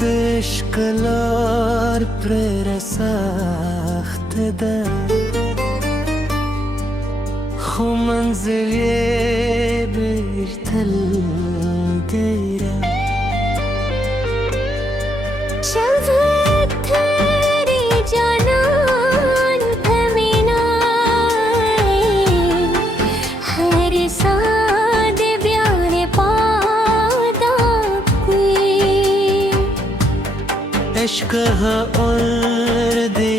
Dışkılar preresaht da Xu manziliye bir tel deyra शल्वत तेरी जानान फमीनाए हर साद ब्याने पादा कोई Eşk ha ordi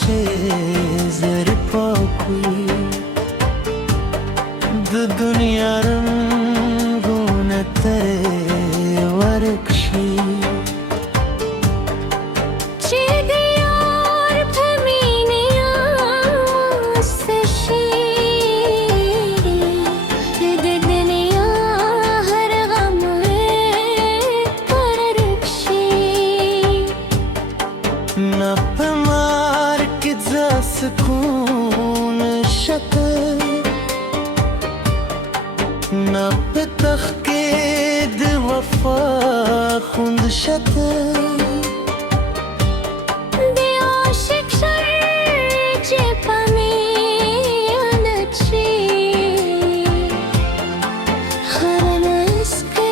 çezer pakui Du dünya rangune tere varkşi चिड़ियार फमीनिया Sashi दुनिया हर गम पर रक्षी Nap market za sukun şakır Nap takhkid wafa khund şakır दे आशिक शर्चे पमियान ची हर नस्के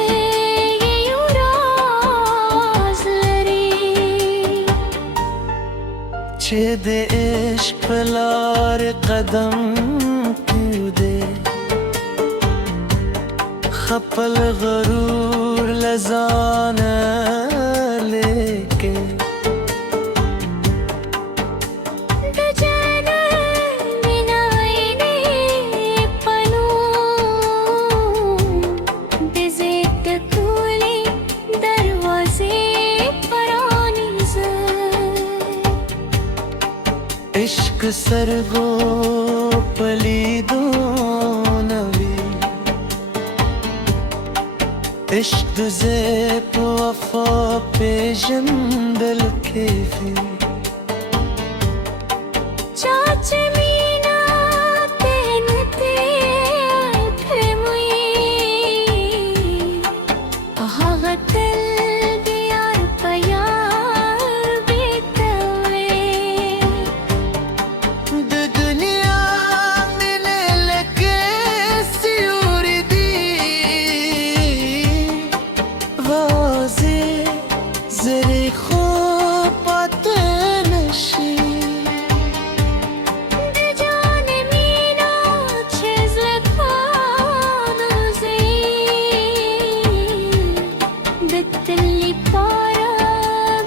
ये युराज लरी Çede eşk pelar kadam kude Khapal gharur lazana leke दजाना मिनाइने Punhun दिज़ित तूली दरवाज़े परानी इश्क सरगो पलीदो नवी इश्क दुज़े वफा पेशम दिल केफी चाचे मीना तेनते फमुई आगतल बियार पयार बेतवे दुनिया मिले लगे सियूर दी वाज़े ज़रे खो पाते नशी दजाने मीना चेज़ल खानोज़े दत्तली पारा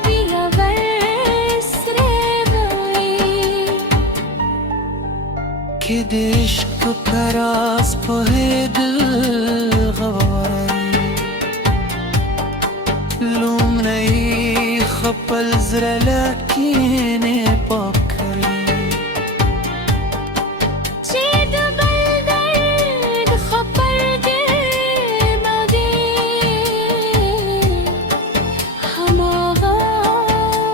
बिया वर्सरे गई कि इश्क परास पहे दिल गवारन लूम नहीं खपल जरा लकीन पकड़ चेद बलदर्द खपर दिल मगे हम आगा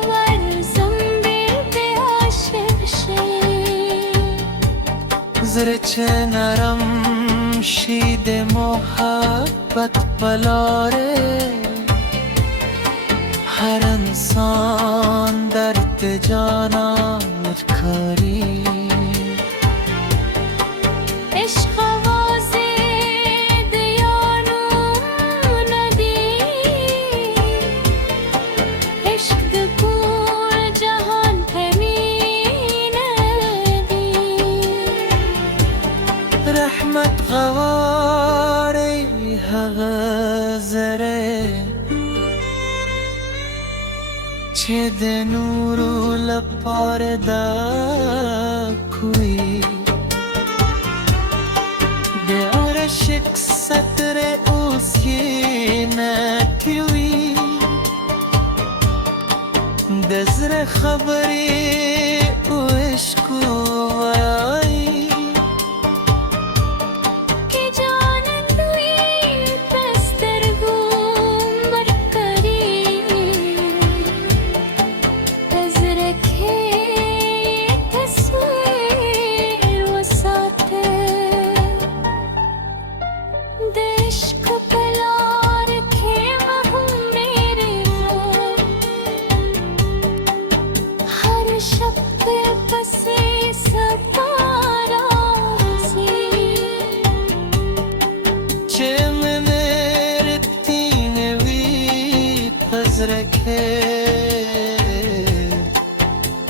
वर्ज़म पे आशिक शे Zrče naram şide mohabbat balare Her insan dert canan kari इश्क वाज़े दियानो नदी इश्क दपूर जहान फमीन दी Rahmet gavare hagazare Çede nuru laparda kui De araşık satre usyene kiwi Dezre khabari uishku vayai कि जानन दुई बस्तर गुमर करी हज़ रखे तस्वीर वसाते देश को पला रखे महू मेरे नजर के